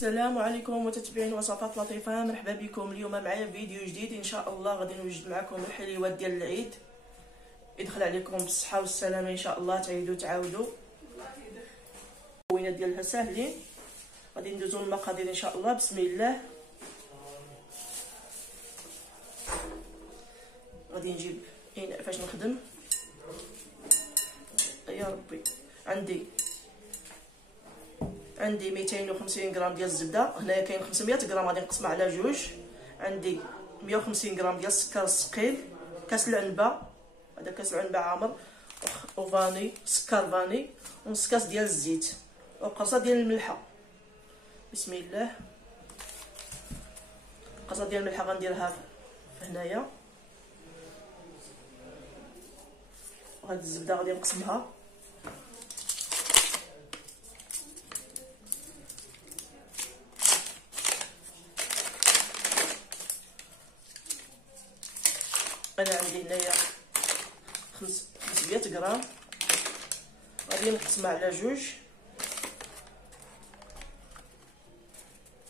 السلام عليكم متتبعين وصفات لطيفه، مرحبا بكم. اليوم معايا فيديو جديد ان شاء الله. غادي نوجد معكم الحلويات ديال العيد. يدخل عليكم بالصحه والسلامه ان شاء الله، تعيدوا تعاودوا. المكونات ديالها ساهلين، غادي ندوزو المقادير ان شاء الله. بسم الله. غادي نجيب اناء فاش نخدم. يا ربي، عندي 250 غرام ديال الزبده. هنايا كاين 500 غرام، غادي نقسمها على جوج. عندي 150 غرام ديال السكر الثقيل، كاس العنبه، هذا كاس العنبه عامر، وفاني، سكر فاني، ونص كاس ديال الزيت، وقرصه ديال الملحه. بسم الله. قرصه ديال الملحه غنديرها هنايا. وهاد الزبده غادي نقسمها. انا عندي هنايا 500 غرام، غادي نقسمها على جوج،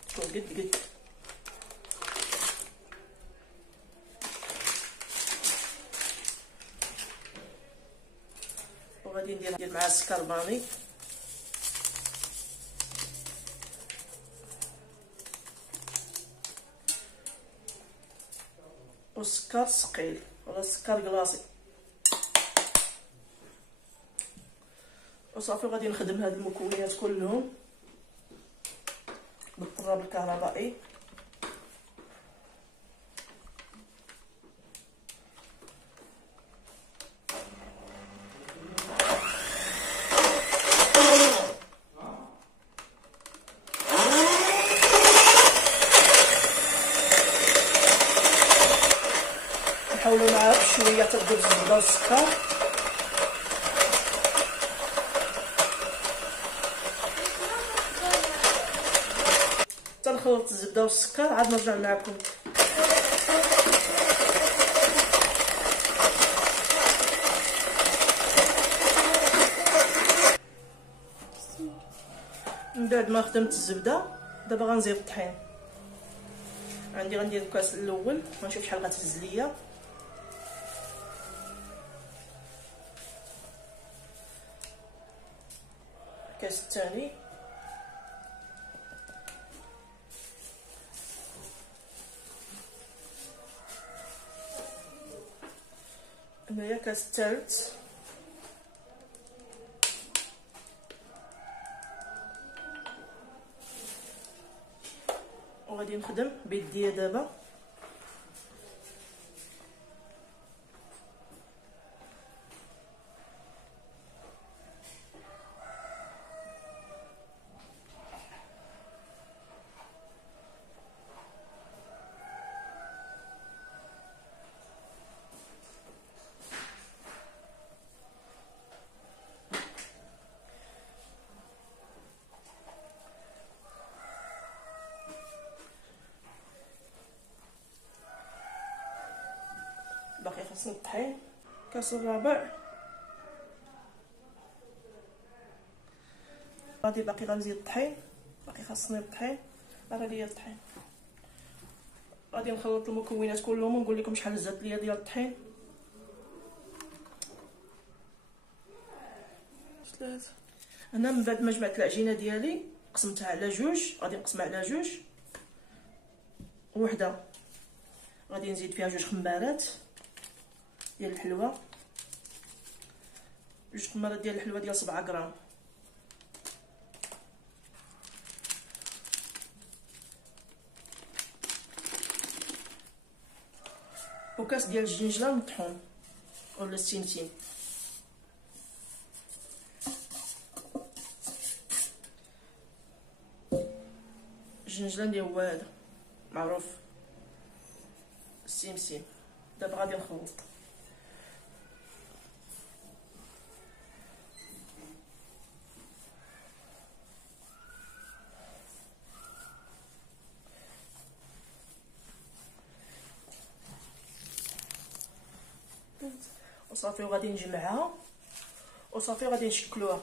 تكون قد وغادي ندير معها السكر فاني والسكر ثقيل ولا السكر كلاصي، وصافي. غادي نخدم هاد المكونات كلهم بالطراب الكهربائي. نحاولوا معاه بشويه تبدل الزبده والسكر. تنخلط الزبده والسكر، عاد نرجع معكم. من بعد ما خدمت الزبده، دابا غنزيد الطحين. غندير الكاس الاول، غنشوف شحال غتهز ليا. الكاس الثاني، هنايا كاس الثالث، وغادي نخدم بيديا دابا. باقي خاصني الطحين. كاس الرابع، باقي غنزيد الطحين، باقي خاصني الطحين. راه ليا الطحين. غادي نخلط المكونات كلهم ونقول لكم شحال زادت ليا ديال الطحين. انا من بعد ما جمعت العجينه ديالي قسمتها على جوج، غادي نقسمها على جوج. وحده غادي نزيد فيها جوج خمارات ديال الحلوه، جوج خمارات ديال الحلوه ديال 7 غرام. وكاس ديال الجنجله المطحون ولا السمسم. الجنجله اللي هو هذا معروف، السمسم. دابا غادي نخلط. وصافي وغادي نجمعها، وصافي غادي نشكلوها.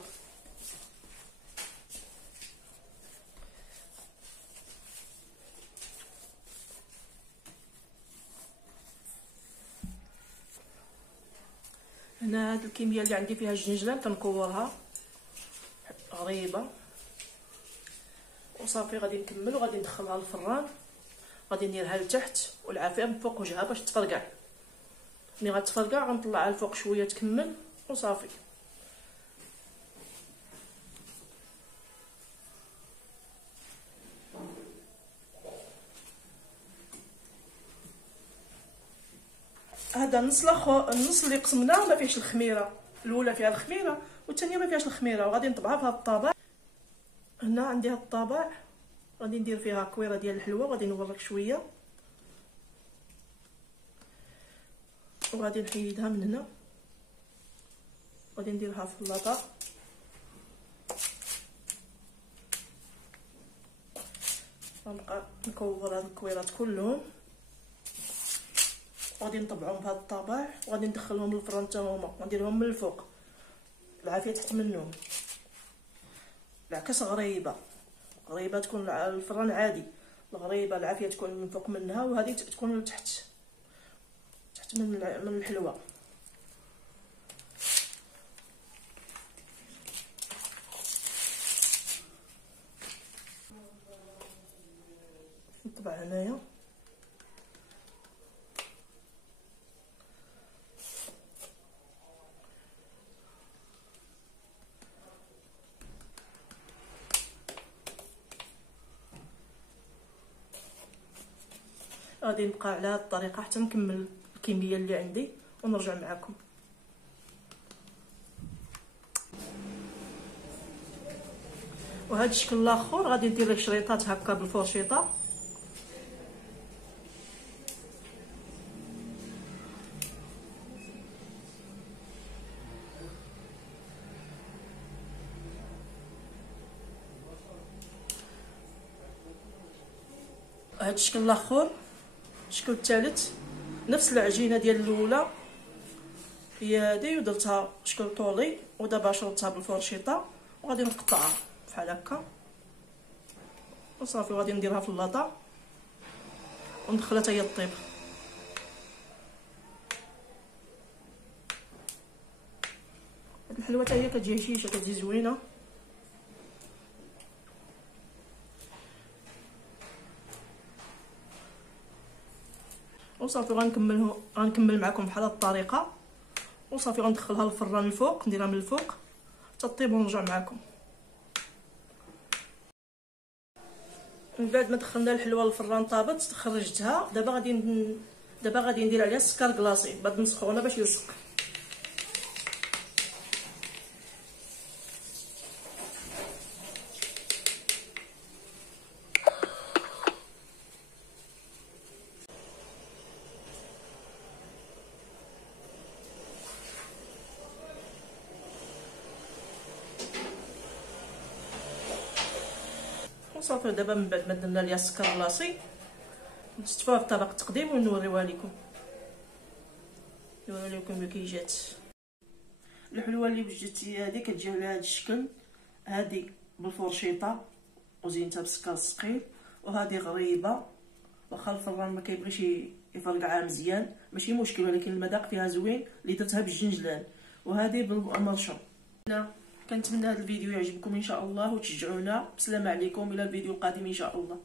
هنا هاد الكميه اللي عندي فيها الجنجلان كنكورها غريبه وصافي. غادي نكمل وغادي ندخلها للفران، غادي نديرها لتحت والعافيه من فوق وجهها باش تفرقع. ملي غتفرقع غنطلعها لفوق شويه تكمل وصافي. هذا النص اللي قسمناه ما فيهش الخميره، الاولى فيها الخميره والثانيه ما فيهاش الخميره، وغادي نطبعها في هذا الطابع. هنا عندي هذا الطابع غادي ندير فيها كويره ديال الحلوه، غادي نوريك شويه وغادي نحيدها من هنا، غادي نديرها في اللاطه. غنبقى نكور هاد الكويرات كلهم وغادي نطبعهم في هاد الطابع وغادي ندخلهم للفران حتى هما، ونديرهم من الفوق العافيه تحت منهم. العكس غريبه تكون الفران عادي، الغريبه العافيه تكون من فوق منها وهذه تكون تحت من الحلوه. نطبع هنايا غادي نبقى على هذه الطريقه حتى نكمل الكميه اللي عندي ونرجع معكم. وهذا الشكل الاخر غادي ندير لك شريطات هكا بالفرشيطه. هذا الشكل الاخر الشكل الثالث نفس العجينه ديال الاولى هي هذه، ودرتها شكل طولي ودابا شرطتها بالفرشيطه وغادي نقطعها بحال هكا وصافي. وغادي نديرها في اللاطه وندخلها حتى هي طيب. هاد الحلوه حتى هي كتجي هشيشه كتجي زوينه. وصافي غنكمل معكم بحال هاد الطريقه وصافي. غندخلها للفران الفوق، نديرها من الفوق حتى طيب ونرجع معكم. من بعد ما دخلنا الحلوه للفران طابت خرجتها. دابا غادي ندير عليها السكر كلاصي بعد مسخونه باش يلصق. وصافي دابا من بعد ما درنا ليها السكر كلاصي نستفوها في طبق التقديم ونوريوها لكم كي جات الحلوه اللي وجدت. هذه كتجي على هذا الشكل، هذه بالفرشيطه وزينتها بالسكر الثقيل، وهذه غريبه واخا الفران ما كيبغيش يفرقعها مزيان ماشي مشكل، ولكن المذاق فيها زوين اللي درتها بالجنجلان. وهذه بالمرشم. كنتمنى هذا الفيديو يعجبكم ان شاء الله وتشجعونا. بسلامه عليكم الى الفيديو القادم ان شاء الله.